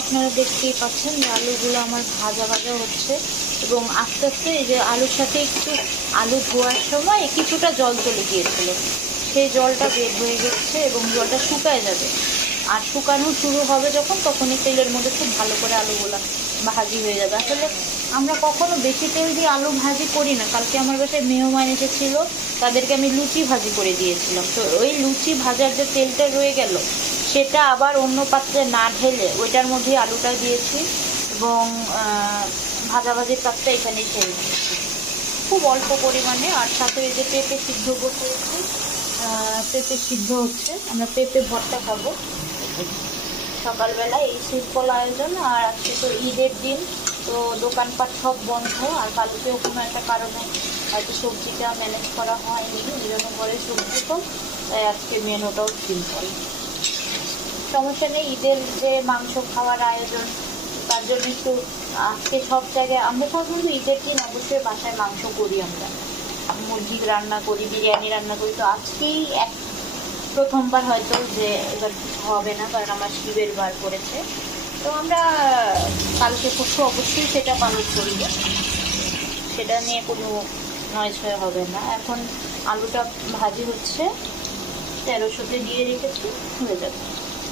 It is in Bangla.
আপনারা দেখতেই পাচ্ছেন যে আলুগুলো আমার ভাজা ভাজা হচ্ছে এবং আস্তে আস্তে এই যে আলুর সাথে একটু আলু ধোয়ার সময় কিছুটা জল চলে গিয়েছিল, সেই জলটা বের হয়ে গেছে এবং জলটা শুকায় যাবে। আর শুকানো শুরু হবে যখন, তখনই তেলের মধ্যে খুব ভালো করে আলুগুলো ভাজি হয়ে যাবে। আসলে আমরা কখনো বেশি তেল দিয়ে আলু ভাজি করি না। কালকে আমার বাসায় মেহমান এসেছিলো, তাদেরকে আমি লুচি ভাজি করে দিয়েছিলাম। তো ওই লুচি ভাজার যে তেলটা রয়ে গেল, সেটা আবার অন্য পাত্রে না ঢেলে ওইটার মধ্যে আলুটা দিয়েছি এবং ভাজাভাজির কাজটা এখানেই সেরে দিয়েছি খুব অল্প পরিমাণে। আর সাথে এই যে পেঁপে সিদ্ধ করতেছি, পেঁপে সিদ্ধ হচ্ছে, আমরা পেঁপে ভর্তা খাবো সকালবেলা। এই সিম্পল আয়োজন। আর আজকে তো ঈদের দিন, তো দোকানপাট সব বন্ধ। আর কালকেও কোনো একটা কারণে হয়তো সবজিটা ম্যানেজ করা হয়নি, এই জন্য করে সবজি কম, তাই আজকে মেনুটাও সিম্পল। সমস্যা নেই, ঈদের যে মাংস খাওয়ার আয়োজন, তার জন্য একটু আজকে সব জায়গায় আমরা সব কিন্তু ঈদের দিন অবশ্যই বাসায় মাংস করি, আমরা মুরগি রান্না করি, বিরিয়ানি রান্না করি। তো আজকেই প্রথমবার হয়তো যে এবার হবে না, কারণ আমার শিবের বার পড়েছে। তো আমরা কালকে পরশু অবশ্যই সেটা পালন করি, সেটা নিয়ে কোনো নয় ছয় হবে না। এখন আলুটা ভাজি হচ্ছে, 1300-তে দিয়ে রেখেছি, হয়ে যাবে।